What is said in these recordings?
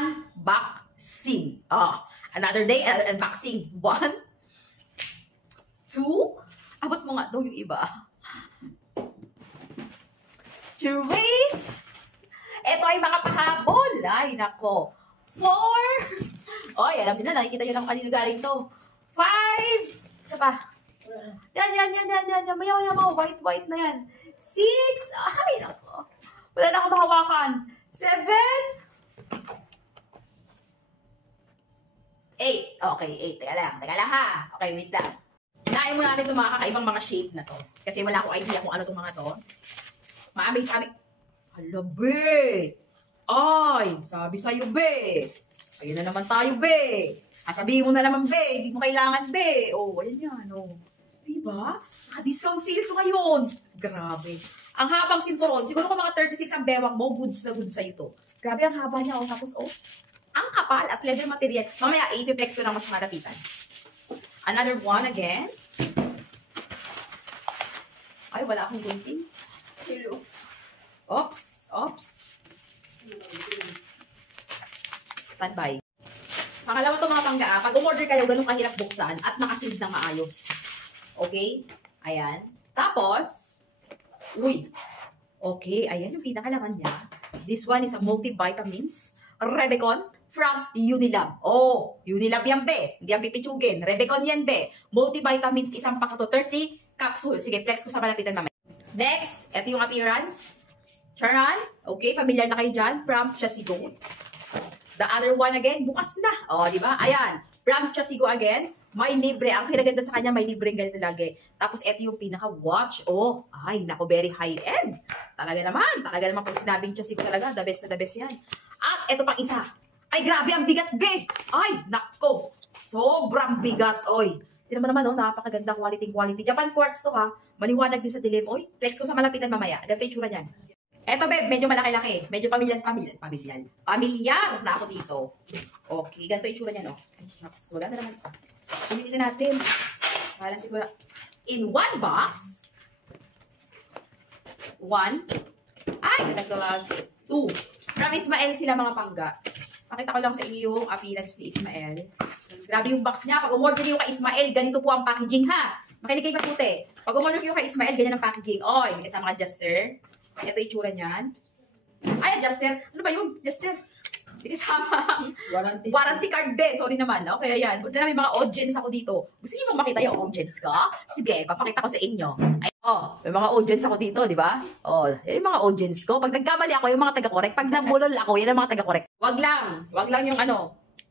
unboxing. Another day, unboxing. 1, 2. Abot mo nga daw yung iba. 3. Ito ay makapahabol. Ay, nako. 4. Oy, alam niyo na, nakikita niyo lang kanino galing to. 5. Isa pa. Yan. Mayaw. White na yan. 6. Ay, nako. Wala na akong mahawakan. 7. 8. Okay, 8. Teka lang ha. Okay, wait lang. Hinahin mo natin itong mga kakaibang mga shape na to. Kasi wala akong idea kung ano itong mga to. Maamay sabi. Hala, be. Ay, sabi sa'yo, be. Ayun na naman tayo, be. Sabihin mo na naman, be. Hindi mo kailangan, be. Ayan yan, Diba? Naka-discount sale ko ngayon. Grabe. Ang habang sinturon, siguro kung mga 36 ang bewang mo, goods na goods sa'yo to. Grabe ang haba niya, Tapos, ang kapal at leather material. Mamaya, ipiplex ko lang mas malapitan. Another one again. Ay, wala akong gunting. Hello. Oops. Standby. Pangalawa to mga panggaa. Pag umorder kayo, ganun kahirap buksan at nakasealed na maayos. Okay? Ayan. Tapos, okay, ayan yung pinakalaman niya. This one is a multivitamins. Rebecon from Unilab. Unilab yan, be. Hindi yan pipitsugin. Rebecon yan, be. Multivitamins, isang pakato. 30 capsule. Sige, flex ko sa malapitan mamaya. Next, ito yung appearance. Charan. Okay, familiar na kayo dyan. From Chasigo. The other one again, bukas na. Diba? Ayan. From Chasigo again. May libre. Ang kinaganda sa kanya, may libre ganito lagi. Tapos, ito yung pinaka-watch. Ay, nako, very high-end. Talaga naman pag sinabing Chasigo talaga, the best na the best yan. At ito pang isa. Ay, grabe, ang bigat, be. Ay, nako. Sobrang bigat, Tignan mo naman, napakaganda quality. Japan quartz to, ha. Maliwanag din sa dilim. Flex ko sa malapitan mamaya. Ganito yung tsura niyan. Eto, babe, medyo malaki-laki. Medyo pamilyar na ako dito. Okay, ganito yung tsura niya, Ay, shucks, wala na naman. Pilitin natin. Para siguro. In one box. 1. Ay, nagkalag. 2. From Ismael sila mga pangga. Pakita ko lang sa inyo yung appearance ni Ismael. Grabe yung box niya. Pag umorder niyo kay Ismael, ganito po ang packaging, ha. Makinig kayo mabuti. Pag umorder niyo kay Ismael, ganyan ang packaging. May kasama adjuster. Ito yung tsura niyan. Ay, adjuster. Ano ba yun? Adjuster. Isamang warranty card, be. Sorry naman. Okay, ayan. Buti na may mga audience ako dito. Gusto niyo bang makita yung audience ko? Sige, papakita ko sa inyo. Ay, may mga audience ako dito, di ba? Yan yung mga audience ko. Pag nagkamali ako, yung mga taga-correct. Pag nabulol ako, yan ang mga taga-correct. Wag lang yung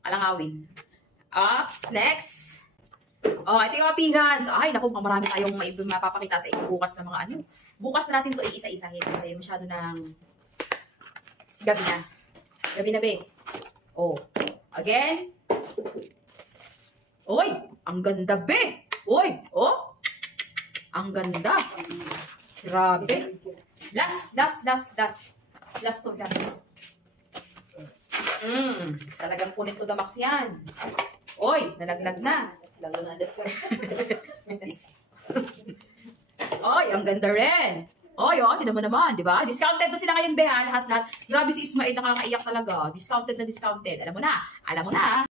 alangawin. Next. Ito yung appearance. Ay, naku, marami tayong mapapakita sa inyo bukas na mga Bukas na natin ito iisa-isahin kasi masyado ng gabi na. Gabi na, be. Again. Ang ganda, be. Ang ganda. Grabe. Last. Talagang punit to the max yan. Nalaglag na. Lalo na ang ganda rin. Tignan mo naman, di ba? Discounted to sila ngayon, be, ha? Lahat. Grabe si Ismael, nakakaiyak talaga. Discounted na discounted. Alam mo na.